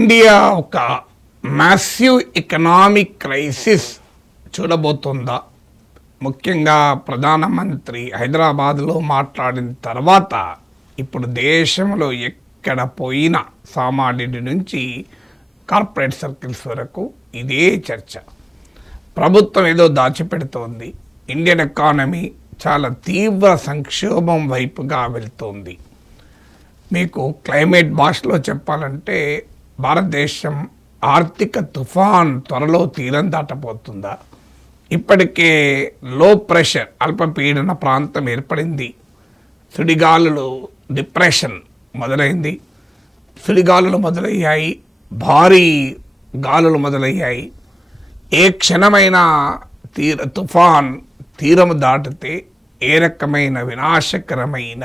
India ఒక massive economic crisis చూడబోతుందా? ముఖ్యంగా ప్రధానమంత్రి హైదరాబాద్లో మాట్లాడిన తర్వాత ఇప్పుడు దేశంలో ఎక్కడ పోయినా సామాన్యుడి నుంచి కార్పొరేట్ సర్కిల్స్ వరకు ఇదే చర్చ. ప్రభుత్వం ఏదో దాచిపెడుతోంది, ఇండియన్ ఎకానమీ చాలా తీవ్ర సంక్షోభం వైపుగా వెళ్తోంది. మీకు క్లైమేట్ భాషలో చెప్పాలంటే భారతదేశం ఆర్థిక తుఫాన్ త్వరలో తీరం దాటబోతుందా? ఇప్పటికే లో ప్రెషర్ అల్పపీడన ప్రాంతం ఏర్పడింది. సుడిగాలులు డిప్రెషన్ మొదలైంది. సుడిగాలులు మొదలయ్యాయి, భారీ గాలులు మొదలయ్యాయి. ఏ క్షణమైన తుఫాన్ తీరం దాటితే ఏ రకమైన వినాశకరమైన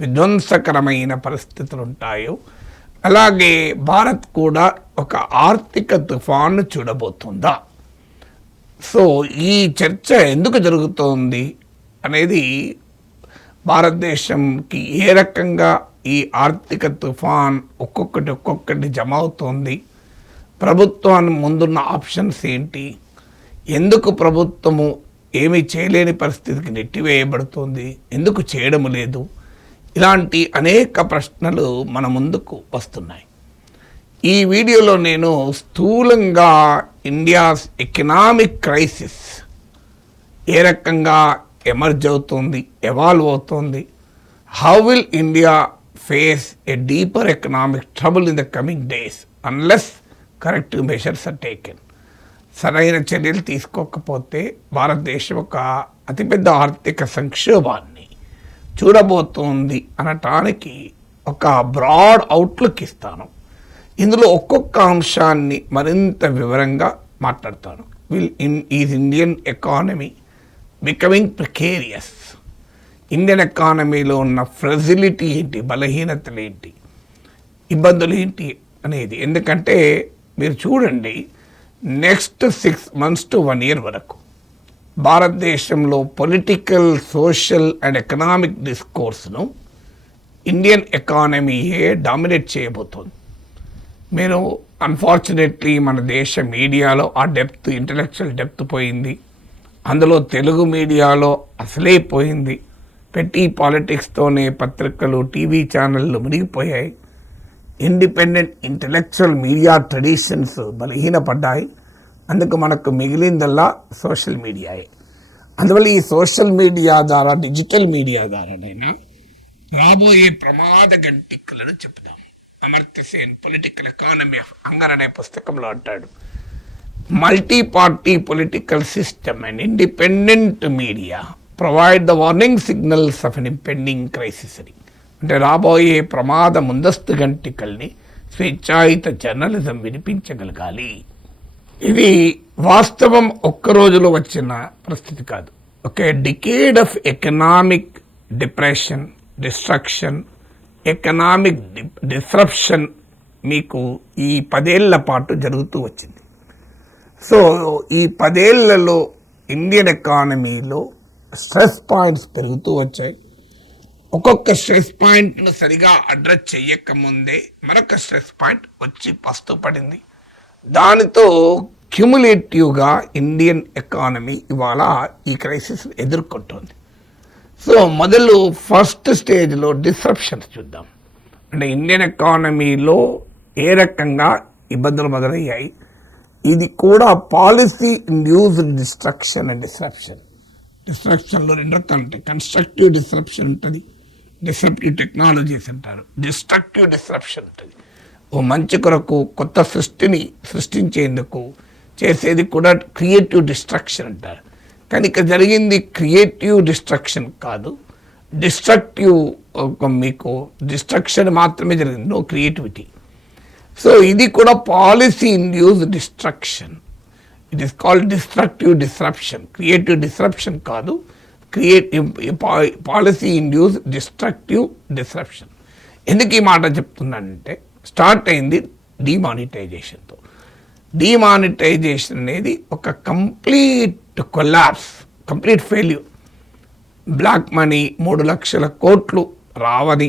విధ్వంసకరమైన పరిస్థితులు ఉంటాయో అలాగే భారత్ కూడా ఒక ఆర్థిక తుఫాను చూడబోతుందా? సో ఈ చర్చ ఎందుకు జరుగుతోంది అనేది భారతదేశంకి ఏ రకంగా ఈ ఆర్థిక తుఫాన్ ఒక్కొక్కటి జమ అవుతోంది, ప్రభుత్వానికి ముందున్న ఆప్షన్స్ ఏంటి, ఎందుకు ప్రభుత్వము ఏమీ చేయలేని పరిస్థితికి నెట్టివేయబడుతుంది, ఎందుకు చేయడం లేదు, ఇలాంటి అనేక ప్రశ్నలు మన ముందుకు వస్తున్నాయి. ఈ వీడియోలో నేను స్థూలంగా ఇండియాస్ ఎకనామిక్ క్రైసిస్ ఏ రకంగా ఎమర్జ్ అవుతుంది, ఎవాల్వ్ అవుతుంది, how will India face a deeper economic trouble in the coming days unless corrective measures are taken. సరైన చర్యలు తీసుకోకపోతే భారతదేశం ఒక అతిపెద్ద ఆర్థిక సంక్షోభాన్ని చూడబోతోంది అనటానికి ఒక బ్రాడ్ అవుట్లుక్ ఇస్తాను. ఇందులో ఒక్కొక్క అంశాన్ని మరింత వివరంగా మాట్లాడతాను. Is Indian economy becoming precarious? Indian ఎకానమీలో ఉన్న ఫ్రెజిలిటీ ఏంటి, బలహీనతలు ఏంటి, ఇబ్బందులు ఏంటి అనేది. ఎందుకంటే మీరు చూడండి, నెక్స్ట్ 6 months to 1 year వరకు భారతదేశంలో పొలిటికల్, సోషల్ అండ్ ఎకనామిక్ డిస్కోర్స్ను ఇండియన్ ఎకానమీయే డామినేట్ చేయబోతోంది. మీరు అన్ఫార్చునేట్లీ మన దేశ మీడియాలో ఆ డెప్త్, ఇంటలెక్చువల్ డెప్త్ పోయింది. అందులో తెలుగు మీడియాలో అసలే పోయింది. పెట్టి పాలిటిక్స్తోనే పత్రికలు, టీవీ ఛానళ్ళు మునిగిపోయాయి. ఇండిపెండెంట్ ఇంటలెక్చువల్ మీడియా ట్రెడిషన్స్ బలహీనపడ్డాయి. అందుకు మనకు మిగిలిందల్లా సోషల్ మీడియాయే. అందువల్ల ఈ సోషల్ మీడియా ద్వారా, డిజిటల్ మీడియా ద్వారానైనా రాబోయే ప్రమాద గంటికలను చెప్దాం. Amartya Sen political economy of hunger అనే పుస్తకంలో అంటాడు, multi party political system and independent media provide the warning signals of an impending crisis అని. అంటే రాబోయే ప్రమాద ముందస్తు గంటికల్ని స్వేచ్ఛాయుత జర్నలిజం వినిపించగలగాలి. ఇది వాస్తవం ఒక్క రోజులో వచ్చిన పరిస్థితి కాదు. ఒక decade of economic depression, destruction, economic disruption మీకు ఈ 10 ఏళ్ల పాటు జరుగుతూ వచ్చింది. సో ఈ 10 ఏళ్లలో ఇండియన్ ఎకానమీలో స్ట్రెస్ పాయింట్స్ పెరుగుతూ వచ్చాయి. ఒక్కొక్క స్ట్రెస్ పాయింట్ను సరిగా అడ్రస్ చేయకముందే మరొక స్ట్రెస్ పాయింట్ వచ్చి పస్తుపడింది. దానితో క్యుములేటివ్గా ఇండియన్ ఎకానమీ ఇవాళ ఈ క్రైసిస్ ఎదుర్కొంటుంది. సో మొదలు ఫస్ట్ స్టేజ్లో డిస్రప్షన్స్ చూద్దాం. అంటే ఇండియన్ ఎకానమీలో ఏ రకంగా ఇబ్బందులు మొదలయ్యాయి. ఇది కూడా policy induced destruction and disruption. డిస్ట్రక్షన్లో 2 రకాలు ఉంటాయి. కన్స్ట్రక్టివ్ డిస్రప్షన్ ఉంటుంది, డిస్రప్టివ్ టెక్నాలజీస్ అంటారు. డిస్ట్రక్టివ్ డిస్రప్షన్ ఉంటుంది, ఓ మంచి కొరకు కొత్త సృష్టిని సృష్టించేందుకు చేసేది కూడా క్రియేటివ్ డిస్ట్రక్షన్ అంటారు. కానీ ఇక్కడ జరిగింది క్రియేటివ్ డిస్ట్రక్షన్ కాదు, డిస్ట్రక్టివ్. మీకు డిస్ట్రక్షన్ మాత్రమే జరిగింది, నో క్రియేటివిటీ. సో ఇది కూడా policy induce destruction. It is called destructive disruption. Creative disruption కాదు, పాలసీ ఇండ్యూస్ డిస్ట్రక్టివ్ డిస్రప్షన్. ఎందుకు ఈ మాట చెప్తున్నానంటే, స్టార్ట్ అయింది డిమానిటైజేషన్తో. డిమానిటైజేషన్ అనేది ఒక complete collapse, complete failure. Black money 3 లక్షల కోట్లు రావని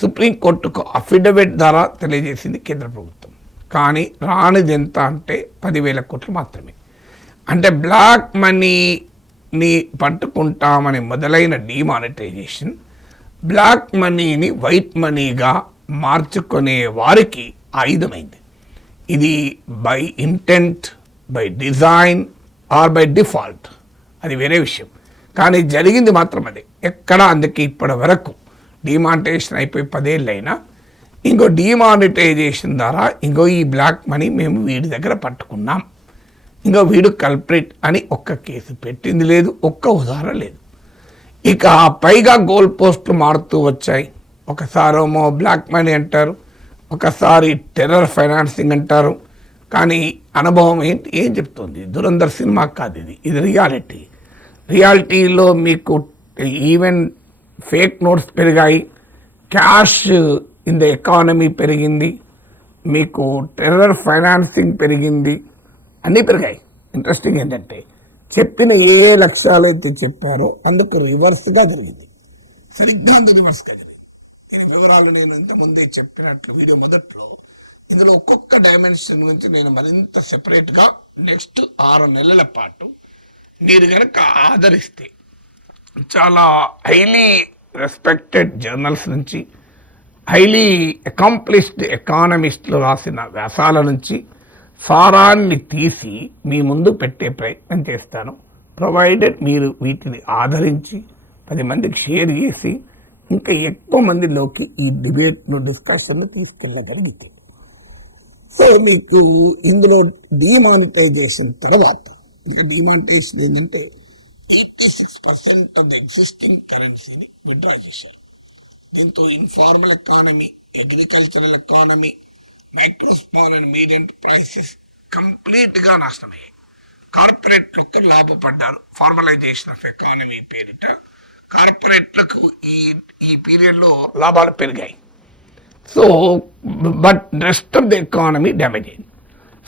సుప్రీంకోర్టుకు అఫిడవిట్ ద్వారా తెలియజేసింది కేంద్ర ప్రభుత్వం. కానీ రానిది ఎంత అంటే 10,000 కోట్లు మాత్రమే. అంటే బ్లాక్ మనీని పట్టుకుంటామని మొదలైన డిమానిటైజేషన్ బ్లాక్ మనీని వైట్ మనీగా మార్చుకునే వారికి ఆయుధమైంది. ఇది by intent, by design or by default, అది వేరే విషయం. కానీ జరిగింది మాత్రం అదే. ఎక్కడ అందుకే ఇప్పటి వరకు డిమానిటైజేషన్ అయిపోయి 10 ఏళ్ళైనా ఇంకో డిమానిటైజేషన్ ద్వారా ఇంకో ఈ బ్లాక్ మనీ మేము వీడి దగ్గర పట్టుకున్నాం, ఇంకో వీడు కల్ప్రిట్ అని ఒక్క కేసు పెట్టింది లేదు, ఒక్క ఉదాహరణ లేదు. ఇక పైగా గోల్ పోస్టులు మారుతూ వచ్చాయి. ఒకసారేమో బ్లాక్ మనీ అంటారు, ఒకసారి టెర్రర్ ఫైనాన్సింగ్ అంటారు. కానీ అనుభవం ఏం చెప్తుంది? దురంధర్ సినిమా కాదు ఇది, ఇది రియాలిటీ. రియాలిటీలో మీకు ఈవెన్ ఫేక్ నోట్స్ పెరిగాయి, క్యాష్ ఇన్ ద ఎకానమీ పెరిగింది, మీకు టెర్రర్ ఫైనాన్సింగ్ పెరిగింది, అన్నీ పెరిగాయి. ఇంట్రెస్టింగ్ ఏంటంటే చెప్పిన ఏ లక్ష్యాలు అయితే చెప్పారో అందుకు రివర్స్గా జరిగింది, సరిగ్గా అందుకు రివర్స్గా జరిగింది. దీని వివరాలు నేను ఇంతకుముందే చెప్పినట్లు వీడియో మొదట్లో, ఇందులో ఒక్కొక్క డైమెన్షన్ గురించి నేను మరింత సెపరేట్గా నెక్స్ట్ 6 నెలల పాటు మీరు కనుక ఆదరిస్తే చాలా హైలీ రెస్పెక్టెడ్ జర్నల్స్ నుంచి, హైలీ అకాంప్లిష్డ్ ఎకానమిస్టులు రాసిన వ్యాసాల నుంచి సారాన్ని తీసి మీ ముందు పెట్టే ప్రయత్నం చేస్తాను. ప్రొవైడెడ్ మీరు వీటిని ఆదరించి 10 మందికి షేర్ చేసి ఇంకా ఎక్కువ మందిలోకి ఈ డిబేట్ను, డిస్కషన్ను తీసుకెళ్ళగలిగితే. సో మీకు ఇందులో డిమానిటైజేషన్ తర్వాత, ఇంకా డిమానిటైజేషన్ ఏంటంటే 86% ఆఫ్ ద ఎగ్జిస్టింగ్ కరెన్సీని విత్డ్రా చేశారు. దీంతో informal economy, agricultural economy, micro small and medium enterprises కంప్లీట్గా నాశనమయ్యాయి. కార్పొరేట్లకు లాభపడ్డారు. ఫార్మలైజేషన్ ఆఫ్ ఎకానమీ పేరిట కార్పొరేట్లకు ఈ పీరియడ్లో లాభాలు పెరిగాయి. So but rest of the economy damage అయింది.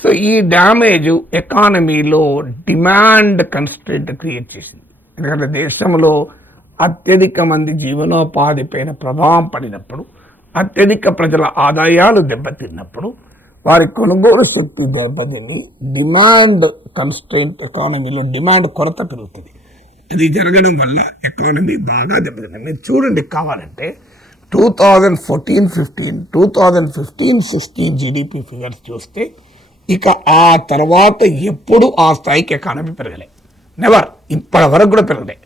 సో ఈ డ్యామేజ్ ఎకానమీలో డిమాండ్ కన్స్ట్రెంట్ క్రియేట్ చేసింది. ఎందుకంటే దేశంలో అత్యధిక మంది జీవనోపాధి పైన ప్రభావం పడినప్పుడు, అత్యధిక ప్రజల ఆదాయాలు దెబ్బతిన్నప్పుడు, వారి కొనుగోలు శక్తి దెబ్బతిని డిమాండ్ కన్స్ట్రెంట్ ఎకానమీలో డిమాండ్ కొరత పెరుగుతుంది. ఇది జరగడం వల్ల ఎకానమీ బాగా దెబ్బతింది. మీరు చూడండి కావాలంటే 2014-15, 2015-16 జీడిపి ఫిగర్స్ చూస్తే ఇక ఆ తర్వాత ఎప్పుడు ఆ స్థాయికి ఎకానమీ పెరగలే, నెవర్, ఇప్పటి వరకు కూడా పెరగలే.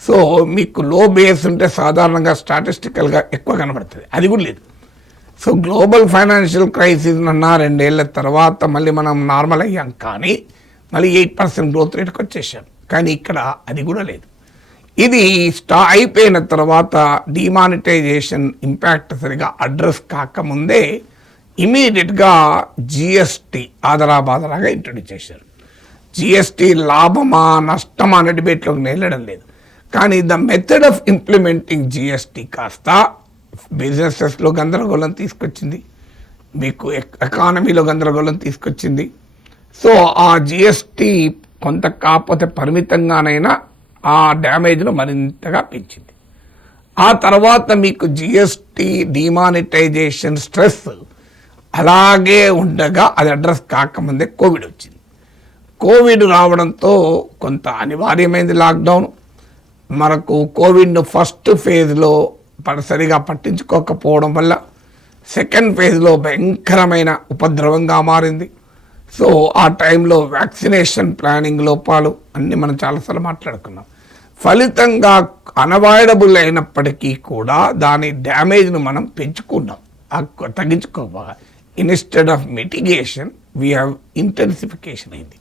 సో మీకు లో బేస్ ఉంటే సాధారణంగా స్టాటిస్టికల్గా ఎక్కువ కనబడుతుంది, అది కూడా లేదు. సో గ్లోబల్ ఫైనాన్షియల్ క్రైసిస్ అన్న 2 ఏళ్ల తర్వాత మళ్ళీ మనం నార్మల్ అయ్యాం, కానీ మళ్ళీ 8% గ్రోత్ రేట్కి వచ్చేసాం. కానీ ఇక్కడ అది కూడా లేదు. ఇది అయిపోయిన తర్వాత డిమానిటైజేషన్ ఇంపాక్ట్ సరిగా అడ్రస్ కాకముందే ఇమీడియట్గా జిఎస్టీ ఆదరాబాదరాగా ఇంట్రడ్యూస్ చేశారు. జిఎస్టీ లాభమా నష్టమా అనే డిబేట్లోకి వెళ్ళడం లేదు. కానీ the method of implementing GST కాస్త బిజినెసెస్లో గందరగోళం తీసుకొచ్చింది, మీకు ఎకానమీలో గందరగోళం తీసుకొచ్చింది. సో ఆ జిఎస్టీ కొంత కాకపోతే పరిమితంగానైనా ఆ డ్యామేజ్ను మరింతగా పెంచింది. ఆ తర్వాత మీకు జిఎస్టీ డిమానిటైజేషన్ స్ట్రెస్ అలాగే ఉండగా అది అడ్రస్ కాకముందే కోవిడ్ వచ్చింది. కోవిడ్ రావడంతో కొంత అనివార్యమైంది లాక్డౌన్. మనకు కోవిడ్ను ఫస్ట్ ఫేజ్లో సరిగా పట్టించుకోకపోవడం వల్ల సెకండ్ ఫేజ్లో భయంకరమైన ఉపద్రవంగా మారింది. సో ఆ టైంలో వ్యాక్సినేషన్ ప్లానింగ్ లోపాలు అన్నీ మనం చాలాసార్లు మాట్లాడుకున్నాం. ఫలితంగా అన్అవాయిడబుల్ అయినప్పటికీ కూడా దాని డ్యామేజ్ను మనం పెంచుకున్నాం, తగ్గించుకోగా. Instead of mitigation we have intensification అయింది.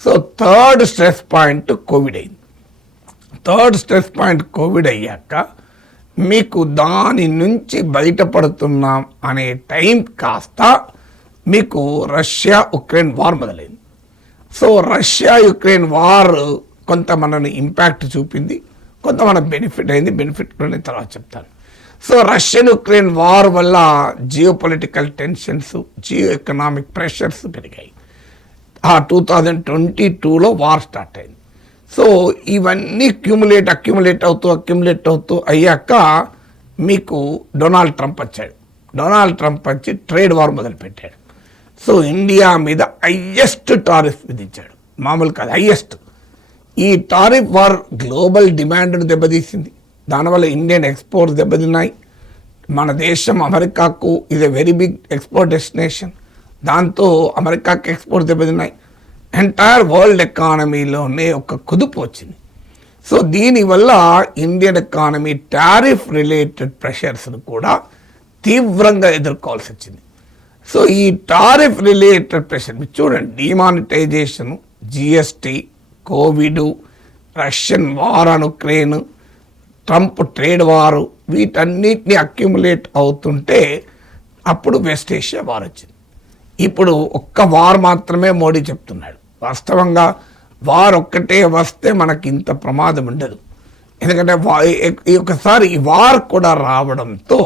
So third stress point covid అయింది. థర్డ్ స్ట్రెస్ పాయింట్ కోవిడ్ అయ్యాక మీకు దాని నుంచి బయటపడుతున్నాం అనే టైం కాస్త మీకు రష్యా ఉక్రెయిన్ వార్ మొదలైంది. సో రష్యా యుక్రెయిన్ వార్ కొంత మనని ఇంపాక్ట్ చూపింది, కొంత మనకు బెనిఫిట్ అయింది. బెనిఫిట్ కూడా నేను తర్వాత చెప్తాను. సో రష్యన్ ఉక్రెయిన్ వార్ వల్ల geopolitical tensions, geoeconomic pressures పెరిగాయి. ఆ 2022లో వార్ స్టార్ట్ అయింది. సో ఇవన్నీ అక్యుములేట్ అవుతూ అయ్యాక మీకు డొనాల్డ్ ట్రంప్ వచ్చాడు. డొనాల్డ్ ట్రంప్ వచ్చి ట్రేడ్ వార్ మొదలుపెట్టాడు. సో ఇండియా మీద హైయెస్ట్ టారిఫ్ విధించాడు, మామూలు కాదు, హైయెస్ట్. ఈ టారిఫ్ వార్ గ్లోబల్ డిమాండ్ను దెబ్బతీసింది. దానివల్ల ఇండియన్ ఎక్స్పోర్ట్స్ దెబ్బతిన్నాయి. మన దేశం అమెరికాకు ఇది వెరీ బిగ్ ఎక్స్పోర్ట్ డెస్టినేషన్, దాంతో అమెరికాకి ఎక్స్పోర్ట్ దెబ్బతిన్నాయి. ఎంటైర్ వరల్డ్ ఎకానమీలోనే ఒక కుదుపు వచ్చింది. సో దీనివల్ల ఇండియన్ ఎకానమీ టారిఫ్ రిలేటెడ్ ప్రెషర్స్ను కూడా తీవ్రంగా ఎదుర్కోవాల్సి వచ్చింది. సో ఈ టారిఫ్ రిలేటెడ్ ప్రెషర్ మీరు చూడండి, demonetisation, GST, covid, Russian war on Ukraine, Trump trade war, వీటన్నిటిని అక్యుములేట్ అవుతుంటే అప్పుడు వెస్ట్ ఏషియా వార్ వచ్చింది. ఇప్పుడు ఒక్క వార్ మాత్రమే మోడీ చెప్తున్నాడు. వాస్తవంగా వార్ ఒక్కటే వస్తే మనకి ఇంత ప్రమాదం ఉండదు. ఎందుకంటే ఒకసారి ఈ వార్ కూడా రావడంతో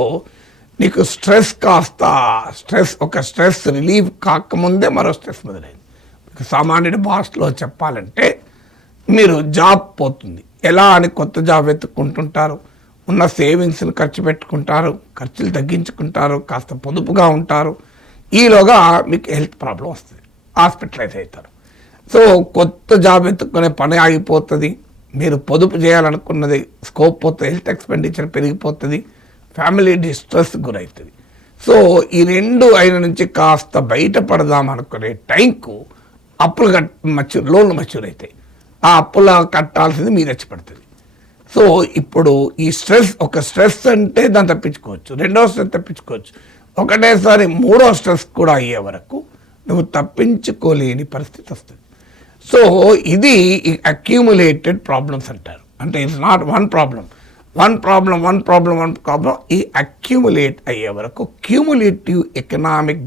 నీకు స్ట్రెస్ స్ట్రెస్ రిలీవ్ కాకముందే మరో స్ట్రెస్ మొదలైంది. సామాన్యుడి భాషలో చెప్పాలంటే మీరు జాబ్ పోతుంది, ఎలా అని కొత్త జాబ్ వెతుక్కుంటుంటారు, ఉన్న సేవింగ్స్ని ఖర్చు పెట్టుకుంటారు, ఖర్చులు తగ్గించుకుంటారు, కాస్త పొదుపుగా ఉంటారు. ఈలోగా మీకు హెల్త్ ప్రాబ్లం వస్తుంది, హాస్పిటలైజ్ అవుతారు. సో కొత్త జాబ్ వెతుక్కునే పని ఆగిపోతుంది, మీరు పొదుపు చేయాలనుకున్నది స్కోప్ పోతుంది, హెల్త్ ఎక్స్పెండిచర్ పెరిగిపోతుంది, ఫ్యామిలీ డిస్ట్రెస్ గురవుతుంది. సో ఈ రెండు అయిన నుంచి కాస్త బయటపడదాం అనుకునే టైంకు అప్పులు లోన్లు మచ్యూర్ అవుతాయి. ఆ అప్పుల కట్టాల్సింది మీరు తెచ్చిపడుతుంది. సో ఇప్పుడు ఈ ఒక స్ట్రెస్ అంటే దాన్ని తప్పించుకోవచ్చు, రెండో స్ట్రెస్ తప్పించుకోవచ్చు, ఒకటేసారి మూడో స్ట్రెస్ కూడా అయ్యే వరకు నువ్వు తప్పించుకోలేని పరిస్థితి వస్తుంది. సో ఇది అక్యూములేటెడ్ ప్రాబ్లమ్స్ అంటారు. అంటే ఇట్స్ నాట్ వన్ ప్రాబ్లం ఈ అక్యూములేట్ అయ్యే వరకు క్యూములేటివ్ ఎకనామిక్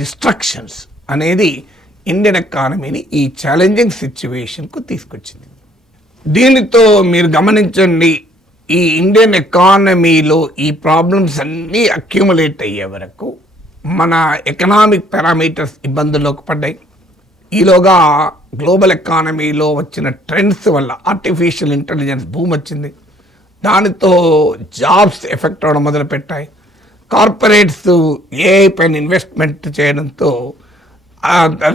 డిస్ట్రక్షన్స్ అనేది ఇండియన్ ఎకానమీని ఈ ఛాలెంజింగ్ సిచ్యువేషన్కు తీసుకొచ్చింది. దీనితో మీరు గమనించండి, ఈ ఇండియన్ ఎకానమీలో ఈ ప్రాబ్లమ్స్ అన్నీ అక్యూములేట్ అయ్యే వరకు మన ఎకనామిక్ పారామీటర్స్ ఇబ్బందుల్లోకి పడ్డాయి. ఈలోగా గ్లోబల్ ఎకానమీలో వచ్చిన ట్రెండ్స్ వల్ల ఆర్టిఫిషియల్ ఇంటెలిజెన్స్ బూమ్ వచ్చింది, దానితో జాబ్స్ ఎఫెక్ట్ అవ్వడం మొదలుపెట్టాయి. కార్పొరేట్స్ ఏఐ పైన ఇన్వెస్ట్మెంట్ చేయడంతో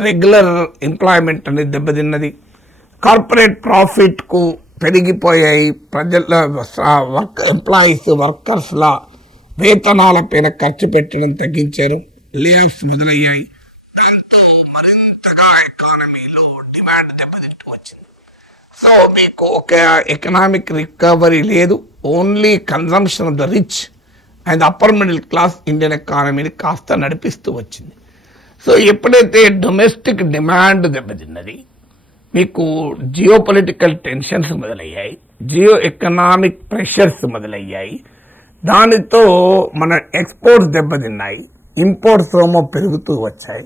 రెగ్యులర్ ఎంప్లాయ్మెంట్ అనేది దెబ్బతిన్నది. కార్పొరేట్ ప్రాఫిట్కు పెరిగిపోయాయి. వర్కర్స్ల వేతనాలపైన ఖర్చు పెట్టడం తగ్గించారు, లేఆఫ్స్ మొదలయ్యాయి. దాంతో మరింతగా ఎకానమీలో డిమాండ్ దెబ్బతింటూ వచ్చింది. సో మీకు ఒక ఎకనామిక్ రికవరీ లేదు, only consumption of the rich and upper middle class Indian ఎకానమీని కాస్త నడిపిస్తూ వచ్చింది. సో ఎప్పుడైతే డొమెస్టిక్ డిమాండ్ దెబ్బతిన్నది, మీకు జియో పొలిటికల్ టెన్షన్స్ మొదలయ్యాయి, జియో ఎకనామిక్ ప్రెషర్స్ మొదలయ్యాయి. దానితో మన ఎక్స్పోర్ట్స్ దెబ్బతిన్నాయి, ఇంపోర్ట్స్ ఏమో పెరుగుతూ వచ్చాయి.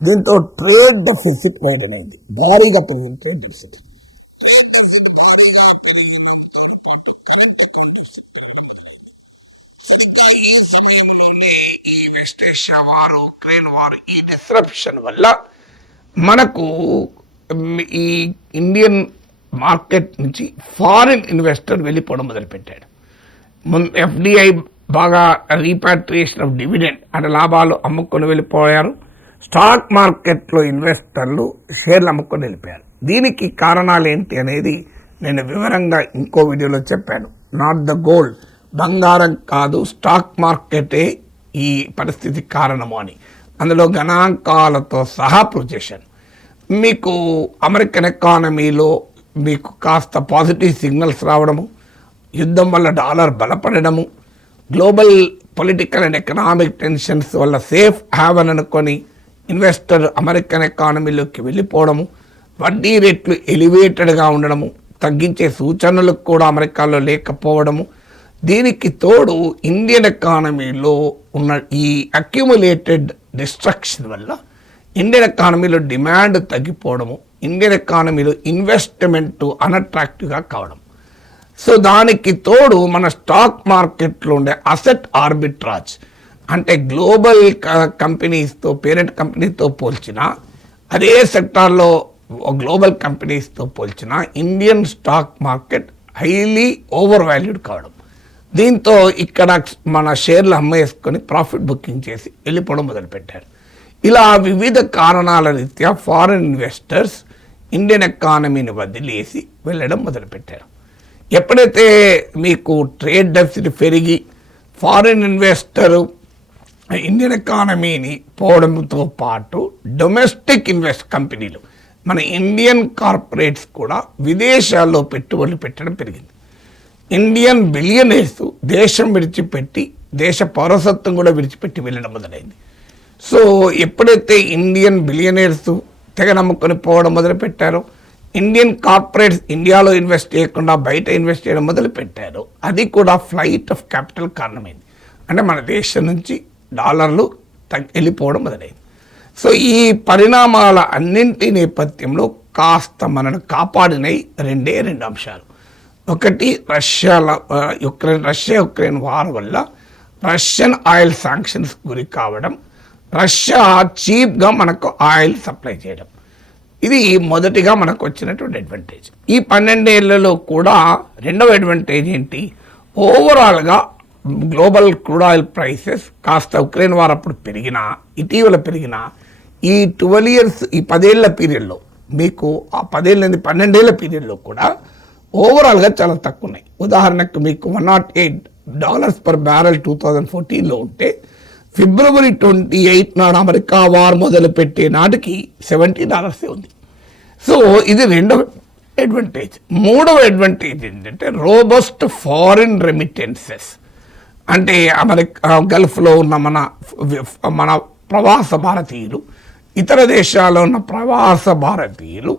దీంతో ట్రేడ్ డెఫిసిట్ వైడనైంది, భారీగా పెరిగిన ట్రేడ్ డెఫిసిట్. ఈ వెస్ట్ ఏషియా వారు, ఉక్రెయిన్ వారు, ఈ డిస్రప్షన్ వల్ల మనకు ఈ ఇండియన్ మార్కెట్ నుంచి ఫారిన్ ఇన్వెస్టర్ వెళ్ళిపోవడం మొదలుపెట్టాడు. ఎఫ్డిఐ బాగా రీపాట్రియేషన్ ఆఫ్ డివిడెండ్ అంటే లాభాలు అమ్ముకొని వెళ్ళిపోయారు. స్టాక్ మార్కెట్లో ఇన్వెస్టర్లు షేర్లు అమ్ముకొని వెళ్ళిపోయారు. దీనికి కారణాలు ఏంటి అనేది నేను వివరంగా ఇంకో వీడియోలో చెప్పాను. నాట్ ద గోల్డ్, బంగారం కాదు, స్టాక్ మార్కెటే ఈ పరిస్థితి కారణము అని. అందులో గణాంకాలతో సహా ప్రూవ్ చేశాను. మీకు అమెరికన్ ఎకానమీలో మీకు కాస్త పాజిటివ్ సిగ్నల్స్ రావడము, యుద్ధం వల్ల డాలర్ బలపడము, global political and economic tensions వల్ల సేఫ్ హ్యావెన్ అనుకొని ఇన్వెస్టర్ అమెరికన్ ఎకానమీలోకి వెళ్ళిపోవడము, వడ్డీ రేట్లు ఎలివేటెడ్గా ఉండడము, తగ్గించే సూచనలు కూడా అమెరికాలో లేకపోవడము, దీనికి తోడు ఇండియన్ ఎకానమీలో ఉన్న ఈ అక్యుములేటెడ్ డిస్ట్రక్షన్ వల్ల ఇండియన్ ఎకానమీలో డిమాండ్ తగ్గిపోవడము, ఇండియన్ ఎకానమీలో ఇన్వెస్ట్మెంట్ అన్అట్రాక్టివ్గా కావడం. సో దానికి తోడు మన స్టాక్ మార్కెట్లో ఉండే అసెట్ ఆర్బిట్రాజ్ అంటే గ్లోబల్ కంపెనీస్తో, పేరెంట్ కంపెనీతో పోల్చిన, అదే సెక్టార్లో గ్లోబల్ కంపెనీస్తో పోల్చిన Indian stock market highly over వాల్యూడ్ కావడం. దీంతో ఇక్కడ మన షేర్లు అమ్మేసుకొని ప్రాఫిట్ బుకింగ్ చేసి వెళ్ళిపోవడం మొదలుపెట్టారు. ఇలా వివిధ కారణాల రీత్యా ఫారిన్ ఇన్వెస్టర్స్ ఇండియన్ ఎకానమీని వదిలేసి వెళ్ళడం మొదలుపెట్టారు. ఎప్పుడైతే మీకు ట్రేడ్ డెఫిసిట్ పెరిగి ఫారిన్ ఇన్వెస్టరు ఇండియన్ ఎకానమీని పోవడంతో పాటు డొమెస్టిక్ కంపెనీలు మన ఇండియన్ కార్పొరేట్స్ కూడా విదేశాల్లో పెట్టుబడులు పెట్టడం పెరిగింది. ఇండియన్ బిలియనర్స్ దేశం విడిచిపెట్టి దేశ పౌరసత్వం కూడా విడిచిపెట్టి వెళ్ళడం మొదలైంది. సో ఎప్పుడైతే ఇండియన్ బిలియనర్స్ తెగ నమ్ముకొని పోవడం మొదలుపెట్టారో, ఇండియన్ కార్పొరేట్స్ ఇండియాలో ఇన్వెస్ట్ చేయకుండా బయట ఇన్వెస్ట్ చేయడం మొదలుపెట్టారు, అది కూడా ఫ్లైట్ ఆఫ్ క్యాపిటల్ కారణమైంది. అంటే మన దేశం నుంచి డాలర్లు వెళ్ళిపోవడం మొదలైంది. సో ఈ పరిణామాల అన్నింటి నేపథ్యంలో కాస్త మనను కాపాడినవి రెండు అంశాలు. ఒకటి రష్యా యుక్రెయిన్ వార్ వల్ల రష్యన్ ఆయిల్ శాంక్షన్స్ గురి కావడం, రష్యా చీప్గా మనకు ఆయిల్ సప్లై చేయడం, ఇది మొదటిగా మనకు వచ్చినటువంటి అడ్వాంటేజ్. ఈ 12 ఏళ్లలో కూడా రెండవ అడ్వాంటేజ్ ఏంటి, ఓవరాల్గా గ్లోబల్ క్రూడ్ ఆయిల్ ప్రైసెస్ కాస్త ఉక్రెయిన్ వార్ అప్పుడు పెరిగినా, ఇటీవల పెరిగినా, ఈ 12 ఇయర్స్ ఈ 10 ఏళ్ల పీరియడ్లో మీకు ఆ 10 ఏళ్ళ 12 ఏళ్ల పీరియడ్లో కూడా ఓవరాల్గా చాలా తక్కువ ఉన్నాయి. ఉదాహరణకు మీకు $108 per barrel 2014లో ఉంటే ఫిబ్రవరి 28 నాడు అమెరికా వార్ మొదలు పెట్టే నాటికి $70 ఉంది. సో ఇది రెండవ అడ్వాంటేజ్. మూడవ అడ్వాంటేజ్ ఏంటంటే రోబస్ట్ ఫారిన్ రెమిటెన్సెస్. అంటే అమెరికా గల్ఫ్లో ఉన్న మన ప్రవాస భారతీయులు, ఇతర దేశాల్లో ఉన్న ప్రవాస భారతీయులు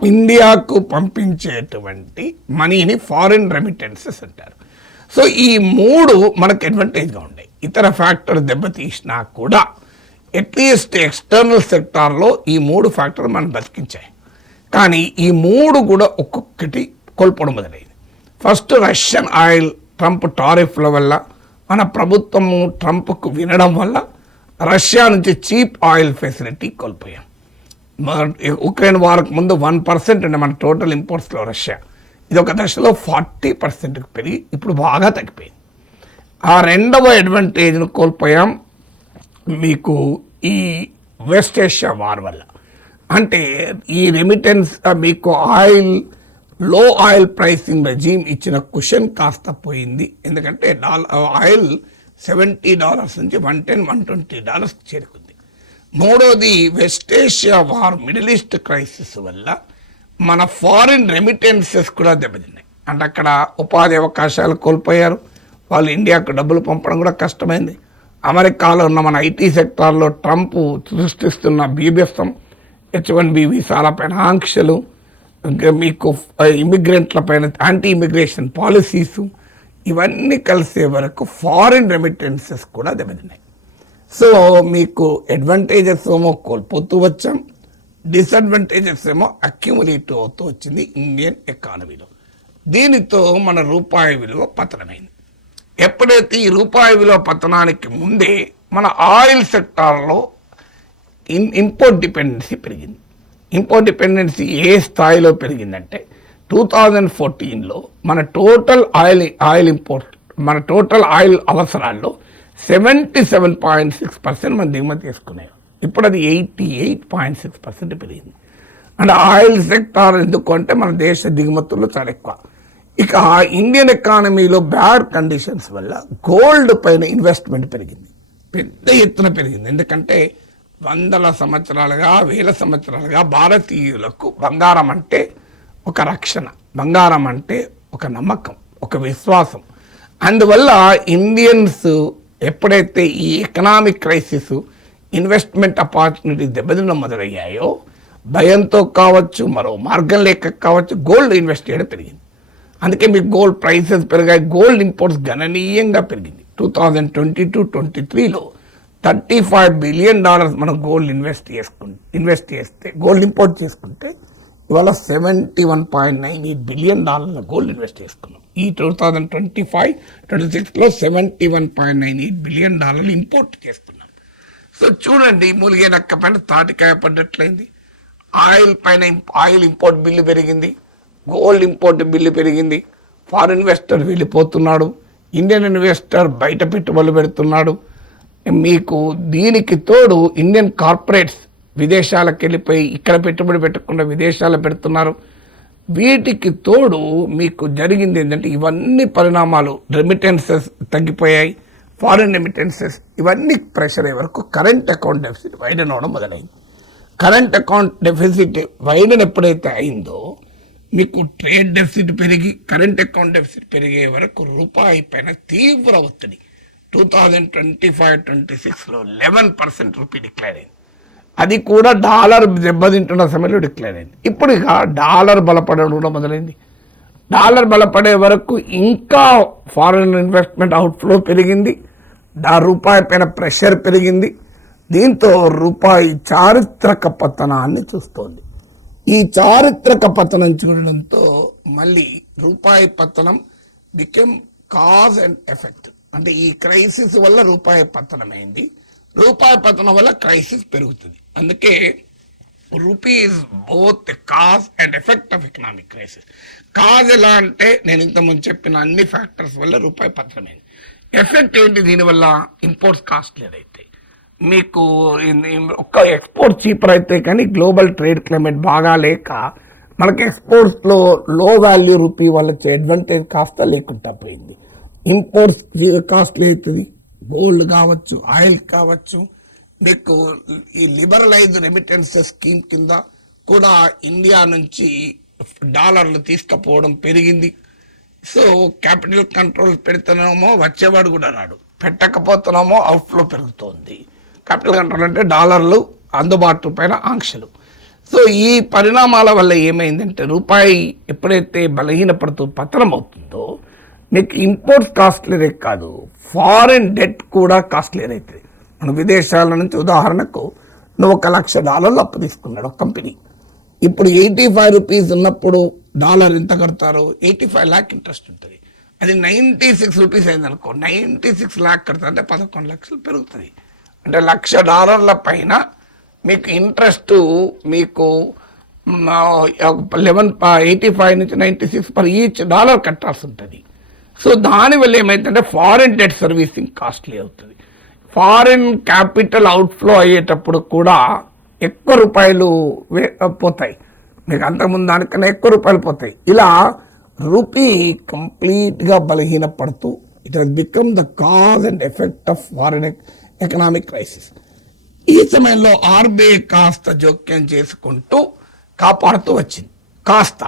ఇండియాకు పంపించేటువంటి మనీని ఫారిన్ రెమిటెన్సెస్ అంటారు. సో ఈ మూడు మనకు అడ్వాంటేజ్గా ఉన్నాయి. ఇతర ఫ్యాక్టర్ దెబ్బతీసినా కూడా అట్లీస్ట్ ఎక్స్టర్నల్ సెక్టార్లో ఈ 3 ఫ్యాక్టర్లు మనం బతికించాయి. కానీ ఈ 3 కూడా ఒక్కొక్కటి కోల్పోవడం మొదలైంది. ఫస్ట్ రష్యన్ ఆయిల్ ట్రంప్ టారిఫ్ల వల్ల మన ప్రభుత్వము ట్రంప్కు వినడం వల్ల రష్యా నుంచి చీప్ ఆయిల్ ఫెసిలిటీ కోల్పోయాం. ఉక్రెయిన్ వారికి ముందు 1% ఉండే మన టోటల్ ఇంపోర్ట్స్లో రష్యా, ఇది ఒక దశలో 40%కి పెరిగి ఇప్పుడు బాగా తగ్గిపోయింది. ఆ రెండవ అడ్వాంటేజ్ను కోల్పోయాం మీకు ఈ వెస్ట్ ఏషియా వార్ వల్ల. అంటే ఈ రెమిటెన్స్ మీకు లో ఆయిల్ ప్రైసింగ్ రెజీమ్ ఇచ్చిన కుషన్ కాస్త పోయింది. ఎందుకంటే ఆయిల్ $70 నుంచి $110-120 చేరుకుంది. మూడోది west Asia war, middle east crisis వల్ల మన ఫారిన్ రెమిటెన్సెస్ కూడా దెబ్బతిన్నాయి. అంటే అక్కడ ఉపాధి అవకాశాలు కోల్పోయారు, వాళ్ళు ఇండియాకు డబ్బులు పంపడం కూడా కష్టమైంది. అమెరికాలో ఉన్న మన ఐటీ సెక్టార్లో ట్రంప్ సృష్టిస్తున్న బీభత్సం, H-1B వీసాల పైన ఆంక్షలు, మీకు ఇమిగ్రెంట్ల పైన యాంటీ ఇమిగ్రేషన్ పాలసీసు, ఇవన్నీ కలిసే వరకు ఫారిన్ రెమిటెన్సెస్ కూడా దెబ్బతిన్నాయి. సో మీకు అడ్వాంటేజెస్ ఏమో కోల్పోతూ వచ్చాం, డిసడ్వాంటేజెస్ ఏమో అక్యుములేటివ్ అవుతూ వచ్చింది ఇండియన్ ఎకానమీలో. దీనితో మన రూపాయి విలువ పతనమైంది. ఎప్పుడైతే ఈ రూపాయి విలువ పతనానికి ముందే మన ఆయిల్ సెక్టార్లో ఇంపోర్ట్ డిపెండెన్సీ పెరిగింది. ఇంపోర్ట్ డిపెండెన్సీ ఏ స్థాయిలో పెరిగిందంటే 2014లో మన టోటల్ ఆయిల్ అవసరాల్లో 77.6% మనం దిగుమతి చేసుకున్నాం. ఇప్పుడు అది 88.6% పెరిగింది. అంటే ఆయిల్ సెక్టార్ ఎందుకు అంటే మన దేశ దిగుమతుల్లో చాలా ఎక్కువ. ఇక ఇండియన్ ఎకానమీలో బ్యాడ్ కండిషన్స్ వల్ల గోల్డ్ పైన ఇన్వెస్ట్మెంట్ పెరిగింది, పెద్ద ఎత్తున పెరిగింది. ఎందుకంటే 100 సంవత్సరాలుగా 1000 సంవత్సరాలుగా భారతీయులకు బంగారం అంటే ఒక రక్షణ, బంగారం అంటే ఒక నమ్మకం, ఒక విశ్వాసం. అందువల్ల ఇండియన్స్ ఎప్పుడైతే ఈ ఎకనామిక్ క్రైసిస్, ఇన్వెస్ట్మెంట్ ఆపర్చునిటీ దెబ్బతిన్న మొదలయ్యాయో, భయంతో కావచ్చు, మరో మార్గం లేక కావచ్చు, గోల్డ్ ఇన్వెస్ట్ చేయడం పెరిగింది. అందుకే మీకు గోల్డ్ ప్రైసెస్ పెరిగాయి. గోల్డ్ ఇంపోర్ట్స్ గణనీయంగా పెరిగింది. 2022-23లో $35 బిలియన్ మనం గోల్డ్ ఇన్వెస్ట్ చేస్తే గోల్డ్ ఇంపోర్ట్ చేసుకుంటే ఇవాళ $71.98 బిలియన్ గోల్డ్ ఇన్వెస్ట్ చేసుకున్నాం. ఈ 2025-26లో $71.98 బిలియన్ ఇంపోర్ట్ చేసుకున్నాం. సో చూడండి, మూలిగే నక్క పైన తాటికాయ పడ్డట్లయింది. ఆయిల్ ఇంపోర్ట్ బిల్లు పెరిగింది, గోల్డ్ ఇంపోర్ట్ బిల్లు పెరిగింది, ఫారిన్ ఇన్వెస్టర్ వెళ్ళిపోతున్నాడు, ఇండియన్ ఇన్వెస్టర్ బయట పెట్టుబడులు పెడుతున్నాడు. మీకు దీనికి తోడు ఇండియన్ కార్పొరేట్స్ విదేశాలకు వెళ్ళిపోయి ఇక్కడ పెట్టుబడి పెట్టకుండా విదేశాలు పెడుతున్నారు. వీటికి తోడు మీకు జరిగింది ఏంటంటే ఇవన్నీ పరిణామాలు, రెమిటెన్సెస్ తగ్గిపోయాయి, ఫారిన్ రెమిటెన్సెస్, ఇవన్నీ ప్రెషర్ అయ్యే వరకు కరెంట్ అకౌంట్ డెఫిసిట్ వైడన్ అవడం మొదలైంది. కరెంట్ అకౌంట్ డెఫిసిట్ వైడన్ ఎప్పుడైతే అయిందో మీకు ట్రేడ్ డెఫిసిట్ పెరిగి కరెంట్ అకౌంట్ డెఫిసిట్ పెరిగే వరకు రూపాయి పైన తీవ్ర ఒత్తిడి 2025-26లో 11% రూపీ డిక్లేర్ అయింది. అది కూడా డాలర్ దెబ్బతింటున్న సమయంలో డిక్లేర్ అయింది. ఇప్పుడు ఇక డాలర్ బలపడడం కూడా మొదలైంది. డాలర్ బలపడే వరకు ఇంకా ఫారిన్ ఇన్వెస్ట్మెంట్ అవుట్ఫ్లో పెరిగింది, రూపాయి పైన ప్రెషర్ పెరిగింది. దీంతో రూపాయి చారిత్రక పతనాన్ని చూస్తోంది. ఈ చారిత్రక పతనం చూడడంతో మళ్ళీ రూపాయి పతనం బికెమ్ కాజ్ అండ్ ఎఫెక్ట్. అంటే ఈ క్రైసిస్ వల్ల రూపాయి పతనమైంది, రూపాయి పతనం వల్ల క్రైసిస్ పెరుగుతుంది. అందుకే rupee is both cause and effect of economic crisis. Cause ఎలా అంటే నేను ఇంతకుముందు చెప్పిన అన్ని ఫ్యాక్టర్స్ వల్ల రూపాయి పతనమైంది. ఎఫెక్ట్ ఏంటి? దీనివల్ల ఇంపోర్ట్స్ కాస్ట్లీ అయితే మీకు ఒక్క ఎక్స్పోర్ట్ చీపర్ అయితే కానీ గ్లోబల్ ట్రేడ్ క్లైమేట్ బాగా లేక మనకి ఎక్స్పోర్ట్స్లో లో వాల్యూ రూపీ వల్ల అడ్వాంటేజ్ కాస్త లేకుండా పోయింది. ఇంపోర్ట్స్ కాస్ట్లీ అవుతుంది, గోల్డ్ కావచ్చు, ఆయిల్ కావచ్చు. మీకు ఈ లిబరలైజ్ రెమిటెన్సెస్ స్కీమ్ కింద కూడా ఇండియా నుంచి డాలర్లు తీసుకుపోవడం పెరిగింది. సో క్యాపిటల్ కంట్రోల్ పెడుతున్నామో వచ్చేవాడు కూడా రాడు, పెట్టకపోతున్నామో అవుట్ఫ్లో పెరుగుతోంది. క్యాపిటల్ కంట్రోల్ అంటే డాలర్లు అందుబాటు పైన ఆంక్షలు. సో ఈ పరిణామాల వల్ల ఏమైందంటే రూపాయి ఎప్పుడైతే బలహీనపడుతూ పతనం అవుతుందో మీకు ఇంపోర్ట్స్ కాస్ట్లీరే కాదు, ఫారిన్ డెట్ కూడా కాస్ట్లీర్ అవుతుంది. మన విదేశాల నుంచి ఉదాహరణకు నువ్వు $1,00,000 అప్పు తీసుకున్నాడు ఒక కంపెనీ. ఇప్పుడు 85 రూపీస్ ఉన్నప్పుడు డాలర్ ఎంత కడతారు? 85 lakh ఇంట్రెస్ట్ ఉంటుంది. అది 96 రూపీస్ అయిందనుకో, 96 lakh కడతారు అంటే 11 లక్షలు పెరుగుతుంది. అంటే $1,00,000 పైన మీకు ఇంట్రెస్ట్ మీకు 85 నుంచి 96 పర్ ఈచ్ డాలర్ కట్టాల్సి ఉంటుంది. సో దానివల్ల ఏమైందంటే ఫారిన్ డెట్ సర్వీసింగ్ కాస్ట్లీ అవుతుంది. ఫారిన్ క్యాపిటల్ అవుట్ఫ్లో అయ్యేటప్పుడు కూడా ఎక్కువ రూపాయలు పోతాయి, మీకు అంతకుముందు దానికన్నా ఎక్కువ రూపాయలు పోతాయి. ఇలా రూపీ కంప్లీట్గా బలహీనపడుతూ it has become the cause and effect of foreign economic crisis. ఈ సమయంలో ఆర్బీఐ కాస్త జోక్యం చేసుకుంటూ కాపాడుతూ వచ్చింది కాస్త.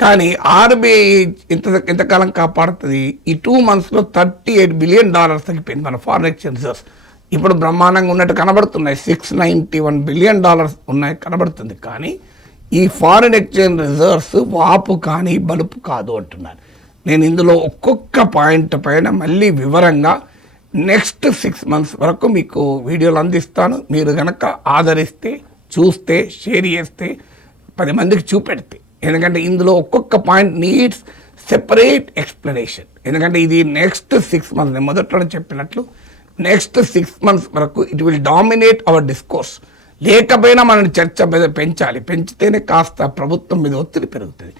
కానీ ఆర్బీఐ ఎంతకాలం కాపాడుతుంది? ఈ 2 monthsలో $38 billion తగ్గిపోయింది మన ఫారిన్ ఎక్స్చేంజ్ రిజర్వ్స్. ఇప్పుడు బ్రహ్మాండంగా ఉన్నట్టు కనబడుతున్నాయి, $691 billion ఉన్నాయి కనబడుతుంది. కానీ ఈ ఫారిన్ ఎక్స్చేంజ్ రిజర్వ్స్ వాపు కానీ బలుపు కాదు అంటున్నారు. నేను ఇందులో ఒక్కొక్క పాయింట్ పైన మళ్ళీ వివరంగా నెక్స్ట్ 6 months వరకు మీకు వీడియోలు అందిస్తాను. మీరు కనుక ఆదరిస్తే, చూస్తే, షేర్ చేస్తే, 10 మందికి చూపెడితే, ఎందుకంటే ఇందులో ఒక్కొక్క పాయింట్ నీడ్స్ సెపరేట్ ఎక్స్ప్లెనేషన్. ఎందుకంటే ఇది నెక్స్ట్ 6 months నేను మొదట్లో చెప్పినట్లు నెక్స్ట్ 6 months వరకు it will dominate our discourse. లేకపోయినా మనం చర్చ పెంచాలి, పెంచితేనే కాస్త ప్రభుత్వం మీద ఒత్తిడి పెరుగుతుంది.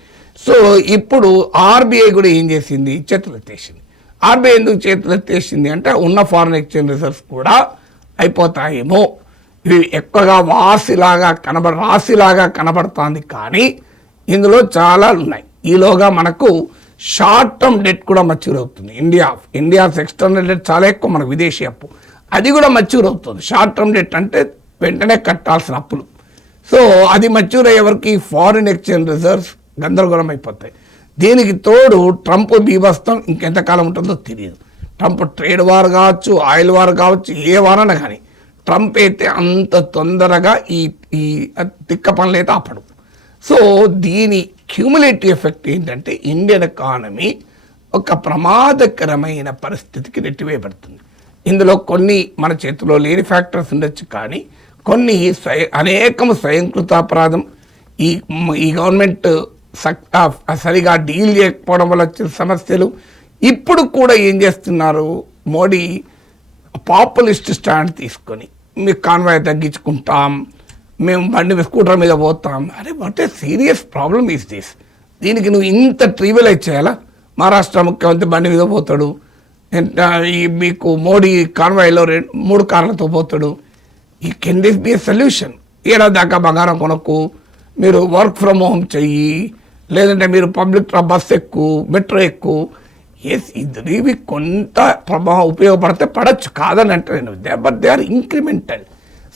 సో ఇప్పుడు ఆర్బీఐ కూడా ఏం చేసింది? చేతులెత్తేసింది. ఆర్బీఐ ఎందుకు చేతులెత్తేసింది అంటే ఉన్న ఫారిన్ ఎక్స్చేంజ్ రిజర్వ్స్ కూడా అయిపోతాయేమో, ఇవి ఎక్కువగా రాశిలాగా కనబడుతుంది. కానీ ఇందులో చాలా ఉన్నాయి. ఈలోగా మనకు షార్ట్ టర్మ్ డెట్ కూడా మచ్యూర్ అవుతుంది. ఇండియా ఎక్స్టర్నల్ డెట్ చాలా ఎక్కువ, మనకు విదేశీ అప్పు, అది కూడా మచ్యూర్ అవుతుంది. షార్ట్ టర్మ్ డెట్ అంటే వెంటనే కట్టాల్సిన అప్పులు. సో అది మచ్యూర్ అయ్యే వరకు ఈ ఫారిన్ ఎక్స్చేంజ్ రిజర్వ్స్ గందరగోళం అయిపోతాయి. దీనికి తోడు ట్రంప్ బీభత్సం ఇంకెంతకాలం ఉంటుందో తెలియదు. ట్రంప్ ట్రేడ్ వార్ కావచ్చు, ఆయిల్ వార్ కావచ్చు, ఏ వారన్నా కానీ ట్రంప్ అయితే అంత తొందరగా ఈ తిక్క పనులు అయితే ఆపడు. సో దీని క్యూములేటివ్ ఎఫెక్ట్ ఏంటంటే ఇండియన్ ఎకానమీ ఒక ప్రమాదకరమైన పరిస్థితికి నెట్టివేయబడుతుంది. ఇందులో కొన్ని మన చేతిలో లేని ఫ్యాక్టర్స్ ఉండొచ్చు, కానీ కొన్ని అనేకం స్వయంకృతాపరాధం. ఈ గవర్నమెంట్ సరిగా డీల్ చేయకపోవడం వల్ల వచ్చిన సమస్యలు. ఇప్పుడు కూడా ఏం చేస్తున్నారు? మోడీ పాపులిస్ట్ స్టాండ్ తీసుకొని మీకు కాన్వాయ్ తగ్గించుకుంటాం, మేము బండి స్కూటర్ మీద పోతాం. అరే what a serious problem is this? దీనికి నువ్వు ఇంత ట్రివిలైజ్ చేయాలా? మహారాష్ట్ర ముఖ్యమంత్రి బండి మీద పోతాడు, మీకు మోడీ కాన్వాయ్లో 3 కార్లతో పోతాడు. ఈ can this be a solution? ఏడాది దాకా బంగారం కొనకు, మీరు వర్క్ ఫ్రమ్ హోమ్ చెయ్యి, లేదంటే మీరు పబ్లిక్ బస్ ఎక్కువ, మెట్రో ఎక్కువ. ఎస్, ఇవి కొంత ప్రభావం ఉపయోగపడితే పడచ్చు, కాదని అంటే నేను, but they are incremental.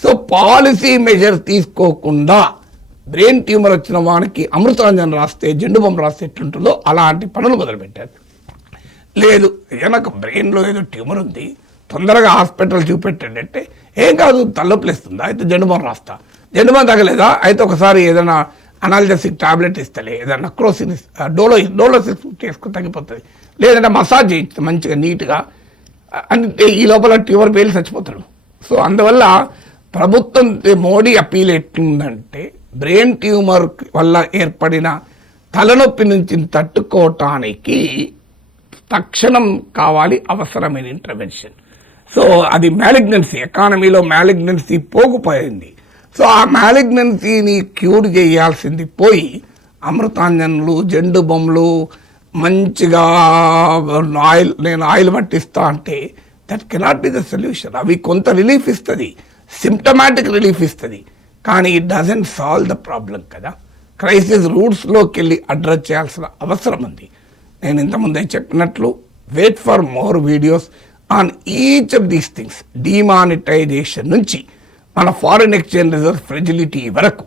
So policy measure తీసుకోకుండా బ్రెయిన్ ట్యూమర్ వచ్చిన వానికి అమృతాంజన్ రాస్తే, జెండు బాంబు రాస్తే ఎట్లుంటుందో అలాంటి పనులు మొదలుపెట్టారు. లేదు, నాకు బ్రెయిన్లో ఏదో ట్యూమర్ ఉంది, తొందరగా హాస్పిటల్ చూపెట్టండి అంటే, ఏం కాదు, తలనొప్పిలేస్తుందా, అయితే జెండు బాంబు రాస్తా. జెండు బాంబు తగలేదా, అయితే ఒకసారి ఏదైనా అనాల్జెసిక్ టాబ్లెట్ ఇస్తలే, ఏదైనా నక్రోసిన్ డోలోసిస్ చేసుకుని తగ్గిపోతుంది, లేదంటే మసాజ్ చేయించు మంచిగా నీట్గా అంటే ఈ లోపల ట్యూమర్ పేలి చచ్చిపోతాడు. సో అందువల్ల ప్రభుత్వం మోడీ అప్పీల్ ఎట్లుందంటే, బ్రెయిన్ ట్యూమర్ వల్ల ఏర్పడిన తలనొప్పి నుంచి తట్టుకోవటానికి తక్షణం కావాలి అవసరమైన ఇంటర్వెన్షన్. సో అది మ్యాలిగ్నెన్సీ, ఎకానమీలో మ్యాలిగ్నెన్సీ పోకపోయింది. సో ఆ మ్యాలిగ్నెన్సీని క్యూర్ చేయాల్సింది పోయి అమృతాంజన్లు, జెండు బొమ్మలు, మంచిగా నేను ఆయిల్ పట్టిస్తా అంటే that cannot be the solution. అవి కొంత రిలీఫ్ ఇస్తుంది, సిమ్టమాటిక్ రిలీఫ్ ఇస్తుంది, కానీ it doesn't solve the problem కదా. క్రైసిస్ రూట్స్లోకి వెళ్ళి అడ్రస్ చేయాల్సిన అవసరం ఉంది. నేను ఇంతకుముందే చెప్పినట్లు wait for more videos on each of these things. Demonetisation నుంచి మన ఫారిన్ ఎక్స్చేంజ్ రిజర్వ్ ఫ్రెజిలిటీ వరకు,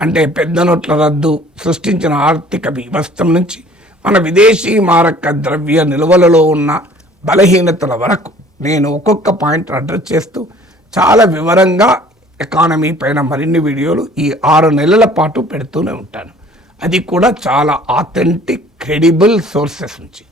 అంటే పెద్ద నోట్ల రద్దు సృష్టించిన ఆర్థిక వ్యవస్థ నుంచి మన విదేశీ మారక ద్రవ్య నిల్వలలో ఉన్న బలహీనతల వరకు నేను ఒక్కొక్క పాయింట్ అడ్రస్ చేస్తూ చాలా వివరంగా ఎకానమీ పైన మరిన్ని వీడియోలు ఈ 6 నెలల పాటు పెడుతూనే ఉంటాను. అది కూడా చాలా ఆథెంటిక్, క్రెడిబుల్ సోర్సెస్ నుంచి.